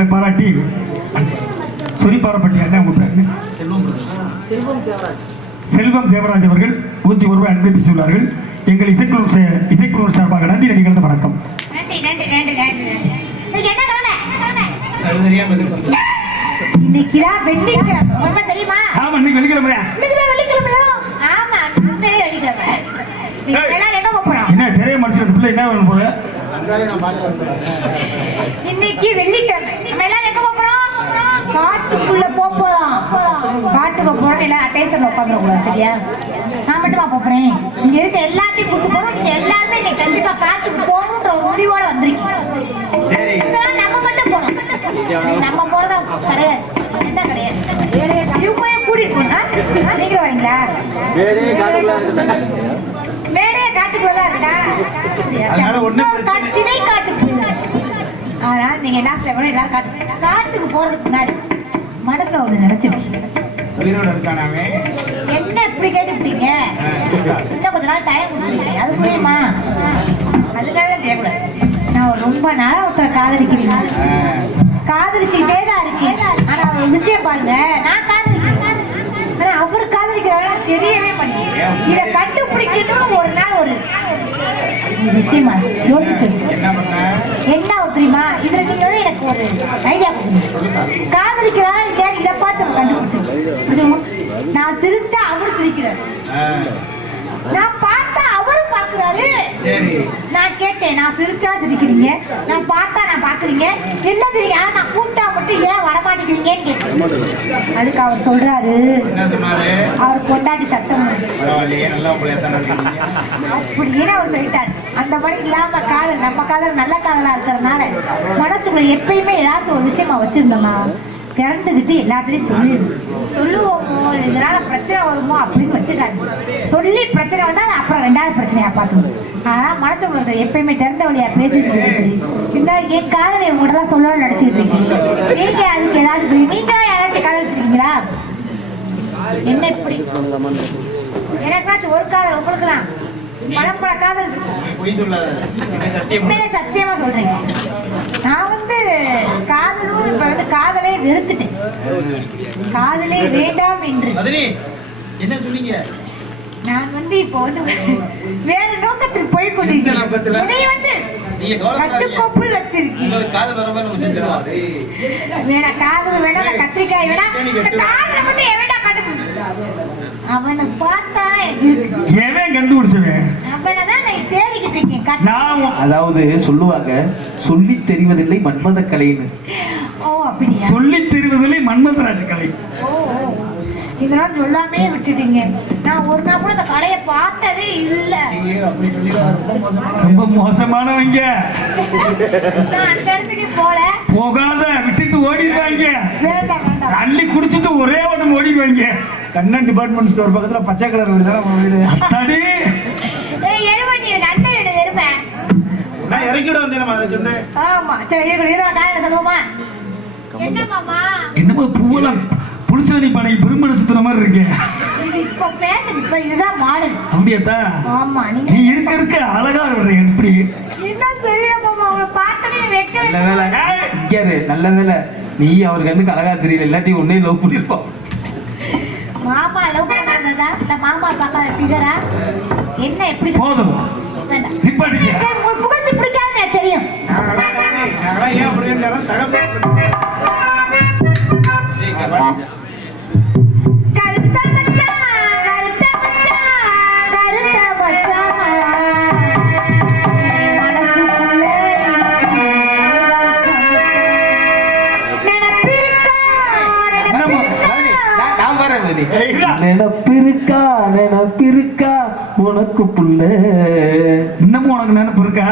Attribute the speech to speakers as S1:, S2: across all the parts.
S1: திறமைகளை பாராட்டி சொரிப்பாரப்பட்டி அண்ணன் உங்க பேர்? செல்வம் தேவராஜ் அவர்கள் நூத்தி ஒரு ரூபாய் அன்பை பேசியுள்ளார்கள். எங்கள் இசைக்குழு இசைக்குழு சார்பாக நன்றி நிகழ்ந்த வணக்கம்.
S2: என்ன
S1: தெரிய மனுஷன் பிள்ளை என்ன போற?
S2: இன்னைக்கு வெள்ளிக்கிழமை. நம்ம எல்லாரும் எங்க போறோம்? காட்டுக்குள்ள போறோம். காட்டுக்குள்ள போறோம் எல்லாம் அட்டேஷன் உட்காந்துட கூடாது சரியா? நான் மட்டுமா போறேன். இங்க இருக்க எல்லாத்தையும் கூட்டு போறோம். நீங்க எல்லாருமே இன்னைக்கு கண்டிப்பா காட்டுக்கு போகணுன்ற ஒரு முடிவோட வந்திருக்கீங்க. நம்ம மட்டும் போகணும் நம்ம போறதா கிடையாது. என்ன கிடையாது? இவங்க கூட்டிட்டு போனா சீக்கிரம் வரீங்களா? மேடே காட்டுக்குள்ள இருக்கா?
S1: அதனால ஒண்ணும்
S2: ஒரு காட்டு- திணை காட்டுக்குள்ள அதனால நீங்க என்ன செய்யணும் எல்லாரும் காட்டு காட்டுக்கு போறதுக்கு முன்னாடி மனசுல ஒண்ணு நினைச்சிருக்கீங்க என்ன இப்படி கேட்டுட்டீங்க இன்னும் கொஞ்ச நாள் டைம் கொடுத்துருக்கீங்க அது புரியுமா அதுக்காக செய்யக்கூடாது. நான் ரொம்ப நாளா ஒருத்தரை காதலிக்கிறீங்க காதலிச்சுக்கிட்டே தான் இருக்கேன். ஆனா ஒரு விஷயம் பாருங்க. நான் காதலிக்கிறேன். ஆனா அவரு காதலிக்கிறாங்க தெரியவே மாட்டேங்குது. இதை கண்டுபிடிக்கணும்னு ஒரு நிச்சயமா யோசிச்சு
S1: என்ன
S2: தெரியுமா இதுல நீங்க வந்து எனக்கு ஒரு ஐடியா காதலிக்கிறா இல்லையா இதை பார்த்து நம்ம கண்டுபிடிச்சிருக்கோம் நான் சிரிச்சா அவரு சிரிக்கிறாரு. நான் பார்த்தா அவரு பாக்குறாரு நான் கேட்டேன் நான் சிரிச்சா சிரிக்கிறீங்க? நான் பார்த்தா பாக்குறீங்க? என்னது ஏன் நான் கூப்பிட்டா மட்டும் ஏன் வரமாட்டேங்கிறீங்கன்னு கேட்டேன் அதுக்கு அவர் சொல்றாரு. அவர் கொண்டாடி சத்தம் அப்படின்னு அவர் சொல்லிட்டாரு. அந்த மாதிரி இல்லாம காதல் நம்ம காதல் நல்ல காதலா இருக்கிறதுனால மனசுக்குள்ள எப்பயுமே ஏதாச்சும் ஒரு விஷயமா வச்சிருந்தோம்னா திறந்துக்கிட்டு எல்லாத்துலேயும் சொல்லி. சொல்லுவோமோ இதனால பிரச்சனை வருமோ அப்படின்னு வச்சுக்காது சொல்லி பிரச்சனை வந்தால் அது அப்புறம் ரெண்டாவது பிரச்சனையா பார்க்கணும் அதனால் மனசுக்குள்ள இருக்கிற எப்பயுமே திறந்த வழியா பேசிட்டு இருக்குது இந்த என் காதலை உங்கள்கிட்ட தான் சொல்லணும்னு நினைச்சிட்டு இருக்கீங்க? நீங்க அதுக்கு ஏதாவது நீங்க யாராச்சும் காதலிச்சிருக்கீங்களா என்ன இப்படி? எனக்காச்சும் ஒரு காதல் உங்களுக்குலாம் பல பல காதல்
S1: சத்தியம்
S2: உண்மையிலே சத்தியமா சொல்றேன் நான் வந்து காதலும் இப்ப வந்து காதலே வெறுத்துட்டேன் காதலே வேண்டாம் என்று
S3: என்ன சொன்னீங்க
S2: நான் வந்து இப்போ வந்து வேற நோக்கத்தில் போய் வந்து
S3: நம்ம செஞ்சிடலாம்.
S2: வேணா காதல் வேணா நான் கத்திரிக்காய் வேணா இந்த காதலை மட்டும் என் அவனை பார்த்தா
S1: எவன் கண்டுபிடிச்சவன்?
S2: நான்
S4: அதாவது சொல்லுவாங்க சொல்லி தெரிவதில்லை மன்மத கலைன்னு.
S1: சொல்லி தெரிவதில்லை மன்மதராஜ் கலை.
S2: இதெல்லாம் சொல்லாமே விட்டுட்டீங்க. நான் ஒரு நாள் கூட இந்த கடையை பார்த்ததே இல்ல.
S1: ரொம்ப மோசமானவங்க.
S2: நான் அந்த இடத்துக்கு போல.
S1: போகாத ஓடிடுவாங்க. அள்ளி குடிச்சிட்டு ஒரே ஓட்டம் ஓடிடுவாங்க.
S5: கண்ணன் டிபார்ட்மெண்ட் ஸ்டோர் பக்கத்துல பச்சை கலர் வீடு தானே வீடு?
S1: அத்தாடி.
S5: நான் இறக்கிட வந்தேன் அதை சொன்னேன்.
S2: ஆமா சரி காலையில சொல்லுவோமா? என்ன மாமா?
S1: என்னமோ பூவெல்லாம் புளிச்சாணி பனை பெருமனை சுத்துற மாதிரி இருக்கு.
S2: இப்ப ஃபேஷன் இப்ப இதுதான் மாடல்
S1: அப்படியாத்தா?
S2: ஆமா
S1: நீ இருக்க இருக்க அழகா விடுற எப்படி?
S2: என்ன
S4: நல்ல வேலை. இங்க நல்ல வேலை. நீ அவர் கண்ணுக்கு அழகா தெரியல இல்லாட்டி உன்னே லவ் பண்ணிருப்போம்
S2: மாமா லவ் பண்ணாததா? இல்ல மாமா பார்க்காத ஃபிகரா என்ன எப்படி?
S1: போதும். நிப்பாட்டிக்க
S2: புகழ்ச்சி எனக்கு தெரியும்.
S5: நாங்களாம் ஏன் அப்படி இருந்தாலும் தகப்ப
S2: நினப்பிருக்கா
S4: நினப்பிருக்கா உனக்கு புள்ள.
S1: இன்னமும் உனக்கு நினைப்பு இருக்கா?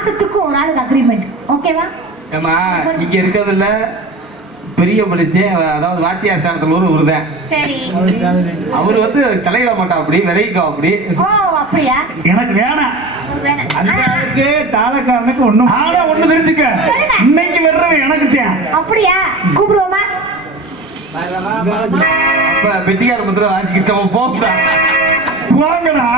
S2: மாசத்துக்கு ஒரு ஆளுக்கு அக்ரிமெண்ட் ஓகேவா
S4: ஏமா இங்க இருக்கிறதுல பெரிய படிச்சேன் அதாவது வாத்தியார் ஸ்தானத்துல ஒரு ஒருதான்
S2: சரி.
S4: அவர் வந்து தலையிட மாட்டா அப்படி விலைக்கா அப்படி.
S2: ஓ அப்படியா?
S1: எனக்கு வேணாம்.
S2: வேணாம்.
S5: அந்த ஆளுக்கு தாளக்காரனுக்கு ஒண்ணும்
S1: ஆனா ஒண்ணு தெரிஞ்சுக்க. இன்னைக்கு வர்றவன் எனக்கு தான்.
S2: அப்படியா? கூப்பிடுவோமா?
S4: அப்ப பெட்டியார் முத்திர வாசிக்கிட்டு நம்ம போகலாம்
S1: போங்கடா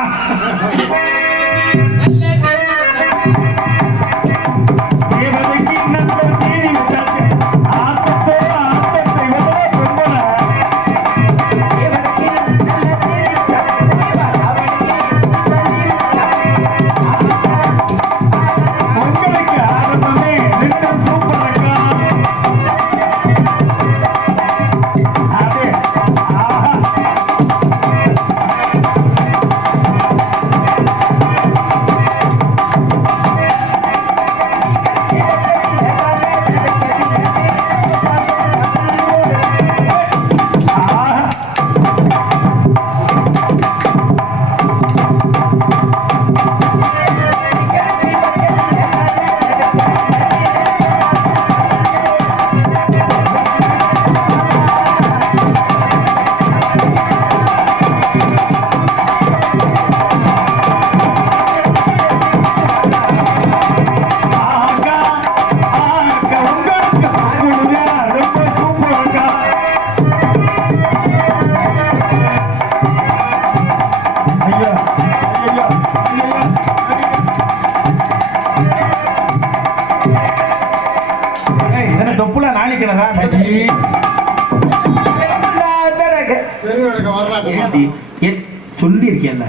S4: ஏண்டி? ஏன் சொல்லி இருக்கேன்ல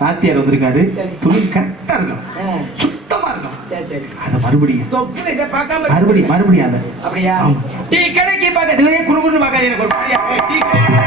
S4: வாத்தியார் வந்திருக்காரு. துணி கரெக்டா இருக்கும் சுத்தமா இருக்கும் அத மறுபடியும். மறுபடியும் மறுபடியும் அத.
S3: அப்படியா. டீ கடைக்கு பக்கத்துலயே குறுகுறுன்னு பார்க்காது எனக்கு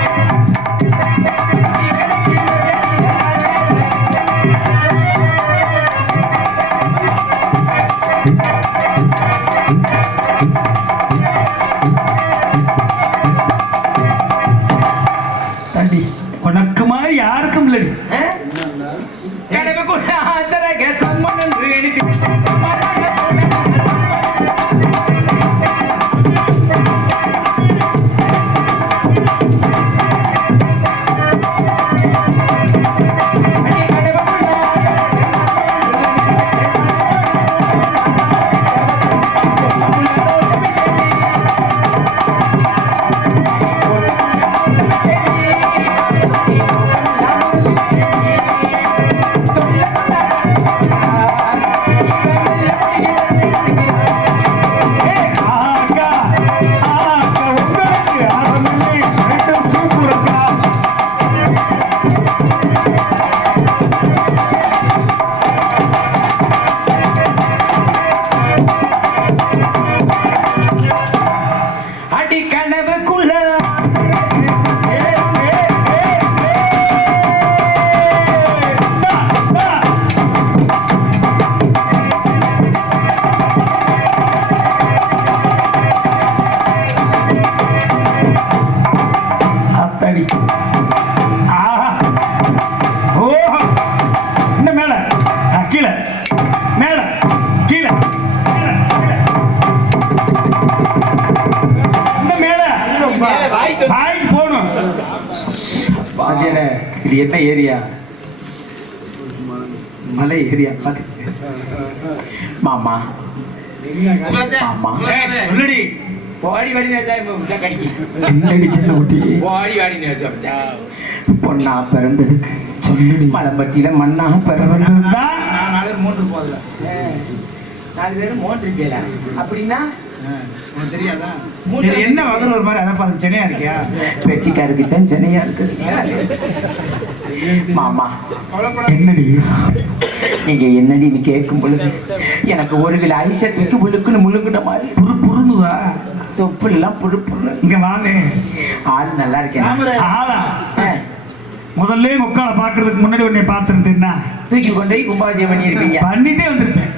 S4: இது என்ன ஏரியா? மலை ஏரியா. பாத்து. மாமா.
S3: நேசா
S4: பொண்ணா மண்ணா பிறந்தது
S5: நான் நாலு பேர் மூன்று போதுல
S3: நாலு பேரும் மோட்டர் இருப்பீல அப்படின்னா?
S5: என்ன வகுறு ஒரு மாதிரி அதை பார்த்து சென்னையா இருக்கியா?
S4: வெட்டிக்காருக்கு தான் சென்னையா இருக்கு மாமா
S1: என்னடி?
S4: நீங்க என்னடின்னு கேட்கும் பொழுது? எனக்கு ஒரு கிலோ ஐசட்டுக்கு முழுக்குன்னு முழுங்கிட்ட மாதிரி.
S1: புரு புருந்துதா
S4: தொப்புல எல்லாம் புழு புழு.
S1: இங்க வாங்க.
S4: ஆள் நல்லா இருக்கேன்.
S1: ஆளா? முதல்ல உட்கால பாக்குறதுக்கு முன்னாடி உன்னை பார்த்துருந்தேன்னா
S4: தூக்கி கொண்டு போய் கும்பாபிஷேகம் பண்ணி இருப்பீங்க
S1: பண்ணிட்டே வந்திருப்பேன்.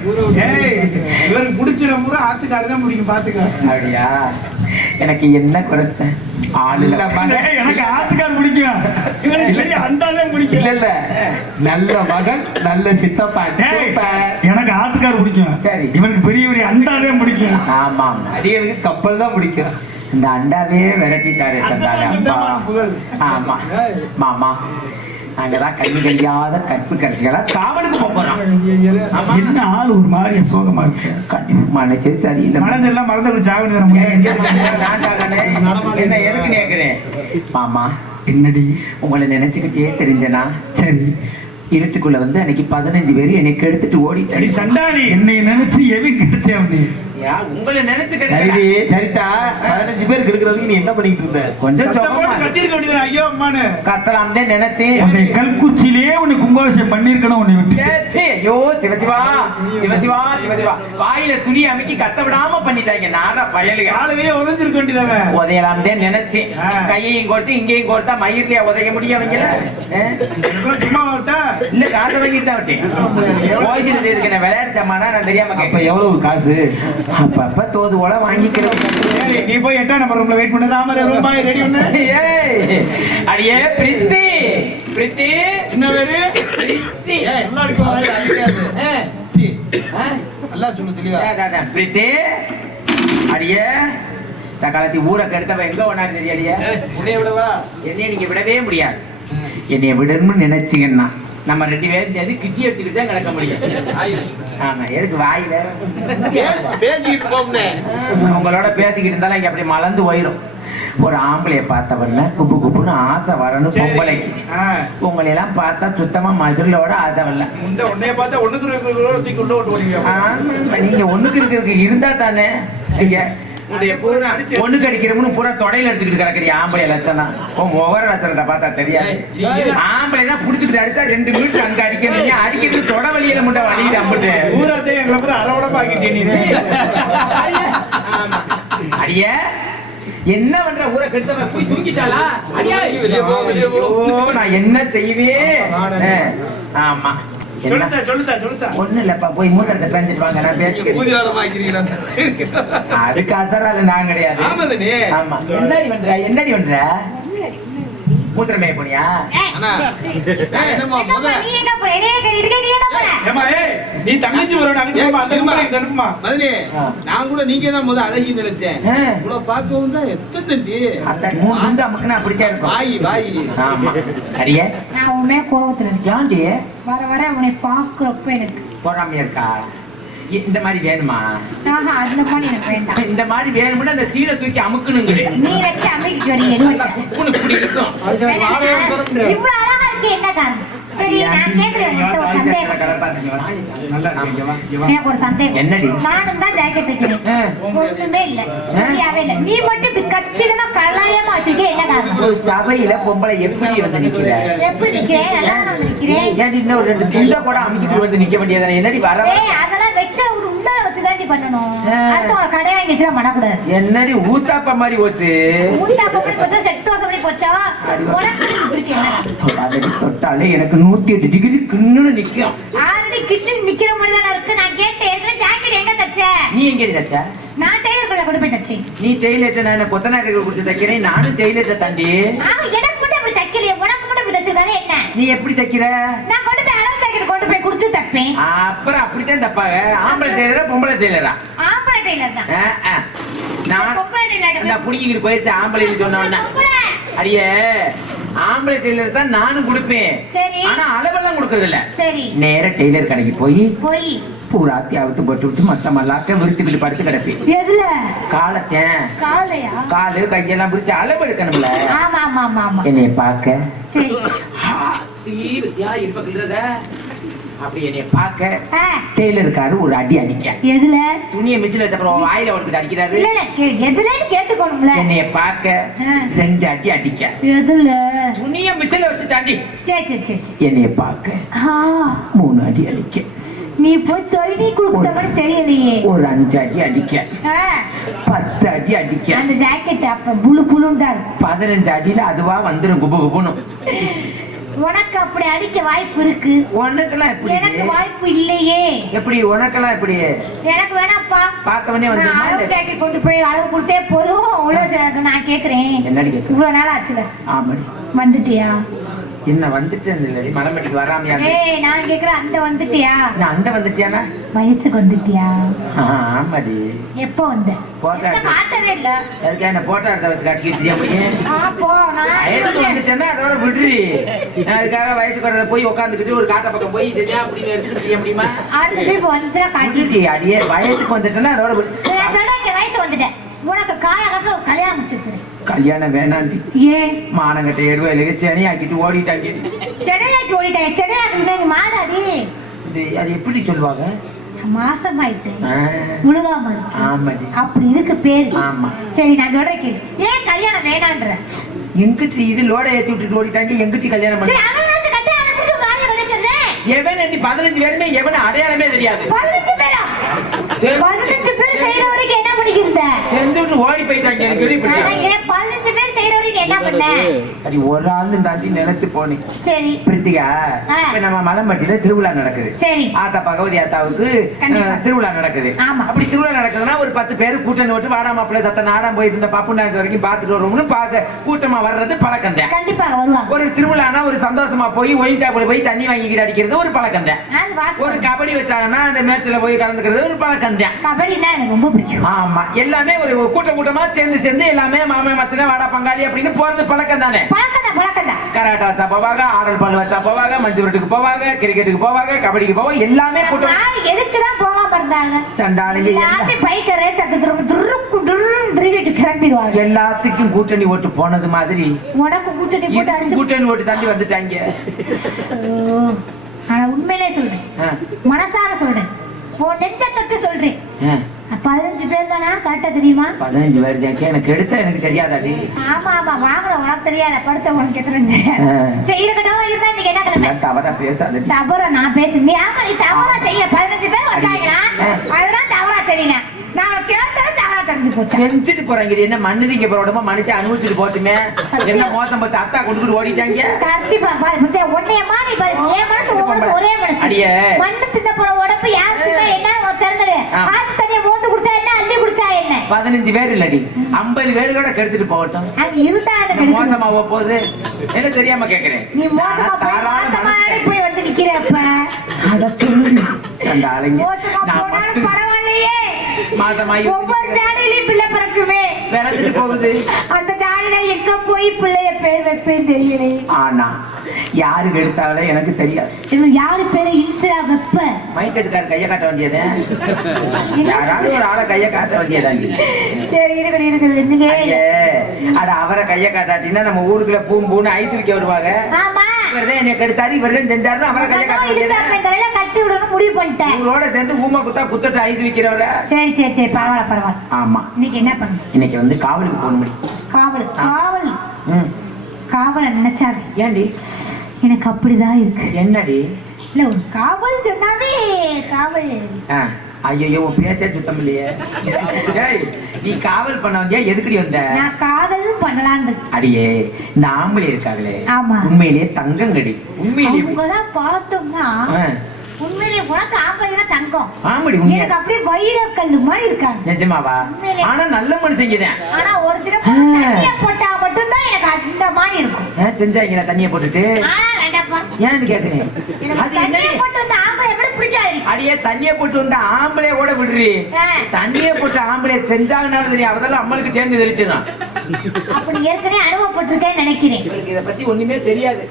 S5: ஏய் இவருக்கு பிடிச்சிட பூரா ஆத்துக்காடு தான் பிடிக்கும் பாத்துக்க.
S3: அப்படியா? எனக்கு என்ன குறைச்ச?
S1: ஏய், எனக்கு ஆத்துக்கார் பிடிக்கும்
S4: இல்ல இல்ல. நல்ல மகன் நல்ல சித்தப்பா.
S1: எனக்கு ஆத்துக்கார் பிடிக்கும்
S3: சரி.
S1: இவனுக்கு பெரிய பெரிய அண்டாதான் பிடிக்கும்
S3: ஆமா.
S4: அடிகளுக்கு கப்பல் தான் பிடிக்கும்.
S3: இந்த அண்டாவே விரட்டிட்டாரு சந்தான. அப்பா. ஆமா. மாமா. அங்கதான் கண்ணி கழியாத கற்பு கரைச்சிகளா காவலுக்கு போறோம்.
S1: என்ன ஆள் ஒரு மாதிரியா சோகமா இருக்கு?
S3: மனசே
S5: மறந்து வர
S3: எங்க
S5: முடியாது.
S3: மாமா, நான் தானே? என்ன எதுக்கு கேக்குறேன் மாமா
S1: என்னடி?
S3: உங்களை நினைச்சுக்கிட்டே தெரிஞ்சனா?
S1: சரி.
S3: இருட்டுக்குள்ள வந்து அன்னைக்கு பதினஞ்சு பேர் என்னை கெடுத்துட்டு
S5: அடி
S3: ஓடிட்டாடி
S5: சண்டாளி.
S1: என்னை நினைச்சு எவன் கெடுத்தேன்
S3: உங்களை நினைச்சு
S4: சரிடி
S3: கெடுக்கல?
S4: சரிதா பதினஞ்சு பேர் கெடுக்கிறதுக்கு நீ என்ன பண்ணிட்டு இருந்த?
S3: கொஞ்சம்
S5: ஐயோ அம்மானு
S3: கத்தலாம் தான் நினைச்சேன்
S1: உன்னை கல்குச்சியிலே உன்னை கும்பாபிஷேகம் பண்ணிருக்கணும் உன்னை விட்டு.
S3: ஐயோ சிவசிவா சிவசிவா சிவசிவா வாயில துணி அமைக்கி கத்த விடாம பண்ணிட்டாங்க. நாடா பயலுக.
S5: காலையே உதஞ்சிருக்க வேண்டியதானே
S3: உதையலாம் தான் நினைச்சேன். கையையும் கொடுத்து இங்கேயும் கொடுத்தா மயிர்லயா உதைக்க முடியும் அவங்கள இல்ல காசை வாங்கிட்டு தான் விட்டேன் போய்ச்சிட்டு இருக்கு நான் விளையாட்டு சாமானா நான் தெரியாம
S4: எவ்வளவு காசு?
S3: அப்பப்ப தோது போல வாங்கிக்கிறேன்
S5: ஏய், நீ போய் எட்டாம் நம்பர் ரூம்ல வெயிட் பண்ணு. ராமர் ரூபாய்? ரெடி ஒண்ணு?
S3: ஏய், அடியே பிரித்தி. பிரித்தி.
S5: என்ன பேரு?
S3: பிரித்தி.
S5: நல்லா இருக்கும்
S3: ஆ. ஆ.
S4: நல்லா சொல்லு தெளிவா.
S3: பிரித்தி. அடியே. சக்காலத்தி ஊரை கெடுத்தவ எங்க ஒன்னாரு தெரியலையே
S4: உன்னைய விடவா?
S3: என்னைய நீங்க விடவே முடியாது. என்னைய விடணும்னு நினைச்சீங்கன்னா நம்ம ரெண்டு பேரும் சேர்ந்து கிட்டி எடுத்துக்கிட்டு தான் கிடக்க முடியும். ஆமா எதுக்கு வாயில
S4: பேசிக்கிட்டு போம்னே.
S3: உங்களோட பேசிக்கிட்டு இருந்தாலும் இங்க அப்படி மலர்ந்து போயிடும் ஒரு ஆம்பளைய பார்த்தவன்ல குப்பு குப்புன்னு ஆசை வரணும். பொம்பளைக்கு. உங்களை எல்லாம் பார்த்தா சுத்தமா மசுரிலோட ஆசை வரல. நீங்க ஒண்ணுக்கு இருக்கிறதுக்கு இருந்தா தானே. இங்க உடைய பூரா ஒண்ணுக்கு அடிக்கிறவனு பூரா தொடையில அடிச்சுக்கிட்டு கிடக்குறிய ஆம்பளை லட்சணம் உன் ஒவ்வொரு லட்சணத்தை பார்த்தா தெரியாது. ஆம்பளைனா புடிச்சுக்கிட்டு அடிச்சா ரெண்டு மீட்டர் அங்க அடிக்கிறீங்க அடிக்கிறது தொட வழியில முட்டை வலியுது அம்பிட்டு.
S5: ஊராத்தையும் எங்களை பார்த்து அரவணை பாக்கிட்டே நீ.
S3: அடியே. என்ன பண்ற? ஊரை கெடுத்தவன் போய் அடியே. ஐயோ, நான் என்ன செய்வேன்? ஆமா. என்ன
S5: சொல்லுதா சொல்லுதா சொல்லுதா
S3: ஒண்ணு இல்லப்பா போய் மூத்தத்தை பேஞ்சிட்டு வாங்க நான் பேசிக்கிறேன் அதுக்கு அசரால நான் கிடையாது. ஆமா. என்னடி பண்ற? என்னடி பண்ற? மூத்திரம் மேய போனியா
S2: நீ
S5: தங்கச்சி வரணும்
S6: மதனி. நான் கூட நீங்க தான் முத அழகி நினைச்சேன். உங்களை பார்க்கவும் தான் எத்தனை தண்டி
S3: அந்த அமுக்குனா அப்படித்தான் இருக்கும்.
S6: வாயி வாயி.
S3: ஆமா. அடியே.
S2: நான் உண்மையா கோவத்துல இருக்கேன்
S3: ஏன்டி
S2: வர வர உன்னை பாக்குறப்ப எனக்கு
S3: போடாமையா இருக்கா? இந்த மாதிரி வேணுமா?
S2: ஆஹா அந்த மாதிரி எனக்கு வேண்டாம்.
S3: இந்த மாதிரி வேணும்னா அந்த சீலை தூக்கி அமுக்கணுங்களே.
S2: நீ வச்சு அமைக்க இல்லை.
S3: உப்புன்னு இப்படி இருக்கும்
S2: வேணாம். இவ்வளவு அழகா இருக்கு என்ன காரணம்? எனக்கு ஒரு சந்தேகம்.
S3: என்னடி?
S2: நானும் தான் ஜாக்கெட் தைக்கிறேன்
S3: ஆ.
S2: ஒண்ணுமே இல்ல. சரியாவே இல்ல. நீ மட்டும் இப்படி கச்சிதமா கல்லாயமா வச்சிருக்க என்ன காரணம்?
S3: ஒரு சபையில பொம்பளை எப்படி வந்து நிக்கிற?
S2: எப்படி நிக்கிறேன் நல்லா வந்து நிக்கிறேன்
S3: ஏன்டி இன்னும் ஒரு ரெண்டு துண்டை கூட அமுக்கிட்டு வந்து நிக்க வேண்டியதானே? என்னடி வர
S2: அதெல்லாம் வச்ச ஒரு உண்டை வச்சுதான் நீ பண்ணணும்.
S3: ஆ.
S2: அடுத்தவங்கள கடை வாங்கி வச்சுதான் பண்ணக்கூடாது.
S3: என்னடி ஊத்தாப்ப மாதிரி போச்சு?
S2: போச்சா? உனக்கு இருக்கு? என்ன?
S3: தொடாதடி, தொட்டாலே எனக்கு நூத்தி எட்டு டிகிரி கிண்ணுன்னு நிக்கும்.
S2: ஆல்ரெடி கிச்சன் நிக்கிற மாதிரி தானே இருக்கு. நான் கேட்டேன் ஏற்கனவே ஜாக்கெட் எங்க தச்ச?
S3: நீ எங்கடி தச்ச?
S2: நான் டெய்லர் கடையில கொண்டு போய் தச்சேன்.
S3: நீ டெய்லெட் நான் கொத்தனாருக்கு கொடுத்து தைக்கிறேன்? நானும் டெய்லெட்டை தாண்டி.
S2: ஆமா எனக்கு மட்டும் அப்படி தைக்கலையே. உனக்கு மட்டும் அப்படி தச்சிருக்காரு என்ன?
S3: நீ எப்படி தைக்கிற?
S2: நான் கொண்டு போய் அளவு ஜாக்கெட் கொண்டு போய் கொடுத்து தைப்பேன்.
S3: அப்புறம் அப்படித்தான் தப்பாங்க. ஆம்பளை டெய்லரா பொம்பளை டெய்லரா
S2: ஆம்பளை டெய்லர் தான்.
S3: நான்
S2: பொம்பளை டெய்லர்
S3: அந்த புடிங்கிட்டு போயிடுச்சு ஆம்பளைன்னு சொன்ன உடனே. அடியே ஆம்பளை டெய்லர் தான் நானும் கொடுப்பேன்.
S2: சரி.
S3: ஆனா அளவெல்லாம் கொடுக்கறது இல்ல
S2: சரி.
S3: நேரா டெய்லர் கடைக்கு போய்
S2: போய்.
S3: பூராத்தி அவுத்து போட்டு விட்டு மத்த மல்லாக்க விரிச்சுக்கிட்டு படுத்து கிடப்பேன்.
S2: எதுல?
S3: காலத்தேன்
S2: காலையா?
S3: காலு கையெல்லாம் பிடிச்சு அளவு எடுக்கணும்ல.
S2: ஆமா ஆமா ஆமா ஆமா.
S3: என்னைய பார்க்க.
S2: சரி.
S3: தீவிரத்தியா இப்ப அப்படி என்னைய பார்க்க டெய்லருக்காரு ஒரு அடி அடிக்க.
S2: எதுல?
S3: துணியை மிச்சில் வச்சப்பறம் வாயில ஒன்று அடிக்கிறாரு.
S2: இல்ல எதுலன்னு கேட்டுக்கணும்ல.
S3: என்னைய பார்க்க. ரெண்டு அடி அடிக்க.
S2: எதுல?
S3: துணியை மிச்சில வச்சு தாண்டி
S2: சரி சரி சரி
S3: என்னைய பார்க்க மூணு அடி அடிக்க.
S2: நீ போய் தொழில் கொடுத்த மாதிரி தெரியலையே.
S3: ஒரு அஞ்சு அடி அடிக்க. பத்து அடி அடிக்க.
S2: அந்த ஜாக்கெட் அப்ப புழு இருக்கும்
S3: பதினஞ்சு அடியில அதுவா வந்துரும் குபு குபுன்னு
S2: உனக்கு அப்படி அடிக்க வாய்ப்பு இருக்கு.
S3: உனக்கெல்லாம் எப்படி?
S2: எனக்கு வாய்ப்பு இல்லையே.
S3: எப்படி? உனக்கெல்லாம் எப்படி?
S2: எனக்கு வேணாப்பா
S3: பார்த்தவனே
S2: நான்
S3: வந்துருமா
S2: அளவு? ஜாக்கெட் கொண்டு போய் அளவு கொடுத்தே போதும். உள்ள வச்சிருக்கு நான் கேக்குறேன்.
S3: என்னடி கேட்க
S2: இவ்வளவு நாள் ஆச்சுல.
S3: ஆமாடி.
S2: வந்துட்டியா?
S3: என்ன வந்துட்டேன் இல்லடி மலமட்டிக்கு வராமையா?
S2: ஏய் நான் கேக்குறேன் அந்த வந்துட்டியா?
S3: நான் அந்த வந்துட்டியானா
S2: வயசுக்கு வந்துட்டியா?
S3: ஆமாடி.
S2: எப்போ வந்த?
S3: போட்டோ
S2: காட்டவே இல்ல.
S3: அதுக்கு என்ன போட்டோ எடுத்த வச்சு காட்டிக்கிட்டு தெரியா முடியும்
S2: ஆ, போ நான்
S3: வயசுக்கு வந்துச்சேன்னா அதோட விடுறி நான் அதுக்காக வயசுக்கு வரத போய் உட்காந்துக்கிட்டு ஒரு காட்ட பக்கம் போய் இதுதான் அப்படின்னு எடுத்துக்கிட்டு செய்ய முடியுமா?
S2: அடுத்த போய் இப்போ வந்துச்சுன்னா காட்டி
S3: விடுடி அடியே வயசுக்கு வந்துட்டேன்னா அதோட விடு.
S2: வயசு வந்துட்டேன். உனக்கு காலகட்டத்தில் கல்யாணம் முடிச்சு வச்சிரு.
S3: கல்யாணம் வேணாண்டி.
S2: ஏன்?
S3: மானங்கட்ட எருவையிலுக்கு செனி ஆக்கிட்டு ஓடிட்டாங்க.
S2: சென்னையாக்கி ஓடிட்டேன் சென்னையாக்கி நீ மாடாடி.
S3: இது அது எப்படி சொல்லுவாங்க?
S2: மாசமாயிட்டேன் முழுகாம.
S3: ஆமாடி.
S2: அப்படி இருக்கு பேரு.
S3: ஆமா.
S2: சரி நான் சொல்றேன் கேளு. ஏன் கல்யாணம் வேணான்ற?
S3: எங்கிட்டு இது லோட ஏத்தி விட்டுட்டு ஓடிட்டாங்க எங்கிட்டு கல்யாணம் பண்ண? எவன் பதினஞ்சு பேருமே எவன அடையாளமே தெரியாது.
S2: பதினஞ்சு பேரா. பதினஞ்சு பேர் செய்யற வரைக்கும் என்ன பண்ணிக்கிருந்த
S3: செஞ்சு விட்டு ஓடி போயிட்டாங்க எனக்கு
S2: ஏன் பதினஞ்சு பேர் செய்யற வரைக்கும் என்ன பண்ண?
S3: அது ஒரு ஆளு தாண்டி நினைச்சு போனேன்
S2: சரி.
S3: பிரித்திகா. இப்ப நம்ம மலம்பட்டியில திருவிழா நடக்குது.
S2: சரி.
S3: ஆத்தா பகவதி ஆத்தாவுக்கு திருவிழா நடக்குது.
S2: ஆமா.
S3: அப்படி திருவிழா நடக்குதுன்னா ஒரு பத்து பேர் கூட்டம் ஓட்டு வாடா மாப்பிள்ளை சத்த நாடாம் போயிட்டு இருந்த பாப்பு நாட்டு வரைக்கும் பார்த்துட்டு வருவோம்னு பார்க்க கூட்டமா வர்றது பழக்கம் தான்.
S2: கண்டிப்பாக வருவாங்க.
S3: ஒரு திருவிழானா ஒரு சந்தோஷமா போய் ஒயின் ஷாப்பில் போய் தண்ணி வாங்கிக்கிட்டு அடிக்கிறது ஒரு பழக்கம் தான். ஒரு கபடி வச்சாங்கன்னா அந்த மேட்ச்ல போய் கலந்துக்கிறது ஒரு பழக்கம் தான்.
S2: கபடினா எனக்கு ரொம்ப பிடிக்கும்.
S3: ஆமா. எல்லாமே ஒரு கூட்டம் கூட்டமா சேர்ந்து சேர்ந்து எல்லாமே மாமே மச்சனே வாடா பங்காளி அப்படின்னு போறது பழக்கம் தானே?
S2: பழக்கம் தான் பழக்கம் தான்
S3: கராட்டா வச்சா போவாங்க ஆடல் பால் வச்சா போவாங்க மஞ்சு விரட்டுக்கு போவாங்க கிரிக்கெட்டுக்கு போவாங்க கபடிக்கு போவாங்க எல்லாமே கூட்டம்
S2: எதுக்கு தான் போகாம இருந்தாங்க?
S3: சண்டாளிங்க எல்லா-
S2: எல்லாத்தையும் பைக்க ரேஸ் துருக்கு துருன்னு திருவிட்டு கிளம்பிடுவாங்க.
S3: எல்லாத்துக்கும் கூட்டணி ஓட்டு போனது மாதிரி.
S2: உனக்கு கூட்டணி போட்டு
S3: கூட்டணி ஓட்டு தாண்டி வந்துட்டாங்க.
S2: ஆனா உண்மையிலே சொல்றேன். மனசார சொல்றேன். உன் நெஞ்ச தொட்டு சொல்றேன். பதினஞ்சு பேர் தானா? கரெக்டா தெரியுமா?
S3: பதினஞ்சு பேர் தான். எனக்கு எடுத்த எனக்கு தெரியாதாடி?
S2: ஆமா ஆமா. வாங்குற உனக்கு தெரியாத? படுத்த உனக்கு எத்தனை. சரி இருக்கட்டும் இருந்தா நீங்க என்ன
S3: எல்லாம் தவறா பேசாதடி
S2: தவற நான் பேசு நீ ஆமா நீ தவறா செய்யல பதினஞ்சு பேர் வந்தாங்கன்னா அதெல்லாம் தவறா தெரியல. நான் கேட்டது தெரிஞ்சு போச்சு?
S3: செஞ்சுட்டு போறாங்க என்ன மண்ணுதிங்க போறோமா மனுஷன் அனுபவிச்சுட்டு போட்டுமே. என்ன மோசம் போச்சு? அத்தா கொண்டுட்டு ஓடிட்டாங்க.
S2: கண்டிப்பா பாரு பத்தியா உன்னையமா நீ பாரு. என் மனசு ஒரே மனசு.
S3: அடியே.
S2: மண்ணு தின்ன போற உடம்பு யாருக்குமே என்ன உனக்கு தெரிஞ்சது?
S3: ஆ.
S2: ஆத்து தண்ணிய மோந்து குடிச்சா என்ன அள்ளி குடிச்சா என்ன?
S3: பதினஞ்சு பேர் இல்லடி. ஐம்பது பேர் கூட கெடுத்துட்டு போகட்டும்.
S2: அது இருந்தா அது.
S3: மோசமா போகுது. என்ன தெரியாம கேக்குறேன்.
S2: நீ மோசமா போய்
S3: மனுஷன்.
S2: போய் வந்து நிக்கிறப்ப
S3: அத சொல்லு. சண்டாளிங்க.
S2: மோசமா
S3: நான் மட்டும்
S2: பரவாயில்லையே.
S3: மாசமாயி
S2: ஒவ்வொரு ஜாடியிலையும் பிள்ளை பிறக்குமே.
S3: விளந்துட்டு போகுது.
S2: அந்த ஜாடியில எங்க போய் பிள்ளைய பேர் வைப்பேன் தெரியலே
S3: ஆனா யாரு எடுத்தாலே எனக்கு தெரியாது.
S2: இது யாரு பேரை இன்சிரா வெப்ப?
S3: மைச்செட்டுக்கார கையை காட்ட வேண்டியது. யாராவது ஒரு ஆளை கையை காட்ட வேண்டியதாண்டி
S2: சரி இருக்குது இருக்குது
S3: அட அவரை கையை காட்டாட்டினா நம்ம ஊருக்குள்ள பூம்பூன்னு ஐஸ் விக்க வருவாங்க.
S2: ஆமா.
S3: இவர்தான் என்னை கெடுத்தாரு இவர்தான் செஞ்சாரு அவரை கையை காட்ட வேண்டியது
S2: கட்டி விடணும் முடிவு பண்ணிட்டேன்.
S3: இவரோட சேர்ந்து ஊமா குத்தா குத்தட்டு ஐஸ் விக்கிறவர.
S2: சரி சரி சரி பரவாயில்ல பரவாயில்ல.
S3: ஆமா.
S2: இன்னைக்கு என்ன பண்ணு?
S3: இன்னைக்கு வந்து காவலுக்கு போக முடியும்
S2: காவல் காவல்.
S3: ம்.
S2: காவலை நினைச்சாரு.
S3: ஏண்டி
S2: எனக்கு அப்படிதான் இருக்கு.
S3: என்னடி?
S2: இல்ல ஒரு காவல் சொன்னாவே காவல்.
S3: ஆ, ஐயையோ உன் பேச்சே சுத்தம் இல்லையே. நீ காவல் பண்ண வந்தியா எதுக்குடி வந்த?
S2: நான் காதலும் பண்ணலான்னு இருக்கு.
S3: அடியே இந்த ஆம்பளை இருக்காங்களே.
S2: ஆமா.
S3: உண்மையிலேயே தங்கங்கடி. உண்மையிலேயே.
S2: அவங்கதான் பார்த்தோம்னா உண்மையிலேயே உனக்கு ஆம்பளைனா தங்கம்.
S3: உண்மையா?
S2: எனக்கு அப்படியே வைரக்கல்லு மாதிரி இருக்காங்க.
S3: நிஜமாவா. ஆனா நல்ல மனுஷங்க தான்.
S2: ஆனா ஒரு சில தண்ணிய போட்டா மட்டும்தான் எனக்கு அந்த மாதிரி இருக்கும்.
S3: ஆ, செஞ்சாங்களா தண்ணியை போட்டுட்டு? ஏன்னு கேக்குறேன்
S2: எனக்கு
S3: அது
S2: போட்டு வந்து ஆம்பளை எப்படி பிடிக்காது.
S3: அடியே தண்ணியை போட்டு வந்து ஆம்பளைய கூட விடுறி. தண்ணியை போட்டு ஆம்பளைய செஞ்சாங்கனாலும் தெரியும். அவதெல்லாம் அம்மளுக்கு சேர்ந்து தெரிச்சுதான்
S2: அப்படி ஏற்கனவே அனுபவப்பட்டிருக்கேன்னு நினைக்கிறேன்.
S3: இதை பத்தி ஒண்ணுமே தெரியாது.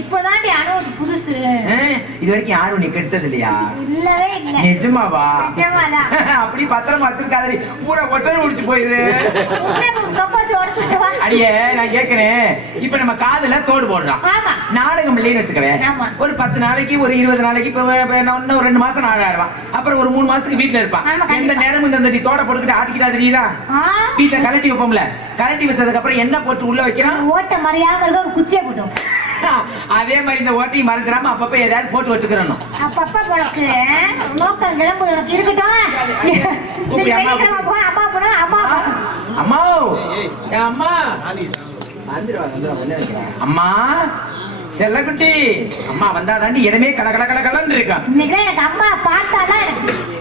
S2: இப்பதாண்டி அனுபவம்
S3: இது வரைக்கும் யாரும் நீ கெடுத்தது இல்லையா
S2: இல்லவே இல்ல.
S3: நிஜமாவா?
S2: நிஜமாதான்.
S3: அப்படி பத்திரமா வச்சிருக்காதடி. பூரா ஒட்டனை முடிச்சு போயிரு. அடியே நான் கேக்குறேன். இப்ப நம்ம காதுல தோடு போடுறோம் நாடகம் இல்லைன்னு வச்சுக்கவேன். ஒரு பத்து நாளைக்கு ஒரு இருபது நாளைக்கு இப்ப இன்னும் ஒரு ரெண்டு மாசம் நாடாடுவான் அப்புறம் ஒரு மூணு மாசத்துக்கு வீட்டுல இருப்பான். எந்த நேரமும் இந்த தோட போட்டுக்கிட்டு ஆட்டிக்கிட்டா தெரியுதா? வீட்டுல கலட்டி வைப்போம்ல. கலட்டி வச்சதுக்கு அப்புறம் என்ன போட்டு உள்ள வைக்கிறான்?
S2: ஓட்ட மறையாம இருக்க குச்சியை போட்டோம்
S3: அதே மாதிரி இந்த ஓட்டையும் மறந்துடாம அப்பப்ப ஏதாவது போட்டு வச்சுக்கிறோம்
S2: அப்பப்ப உனக்கு நோக்கம் கிளம்புது உனக்கு இருக்கட்டும்
S3: அம்மா
S2: அம்மா போனா அம்மா.
S3: அம்மா என் அம்மா. அம்மா செல்லக்குட்டி. அம்மா வந்தா தாண்டி இடமே கல கல கல கலன்னு இருக்கான்.
S2: இன்னைக்கு எனக்கு அம்மா பார்த்தாதான்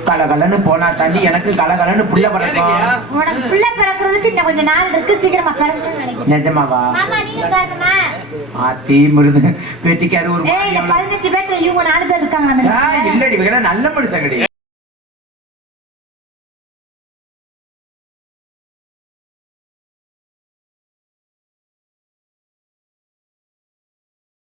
S3: கலகலன்னு போனா தாண்டி எனக்கு கலகலன்னு புள்ள பறக்கும்.
S2: உனக்கு பிள்ளை பிறக்கிறதுக்கு இன்னும் கொஞ்சம் நாள் இருக்கு சீக்கிரமா பிறக்கணும்னு நினைக்கிறேன்.
S3: நிஜமாவா?
S2: மாமா நீங்க பாருங்கம்மா
S3: ஆத்தி மிருது பேட்டிக்காரு ஒரு இல்லடி நல்ல மனுஷங்கடி.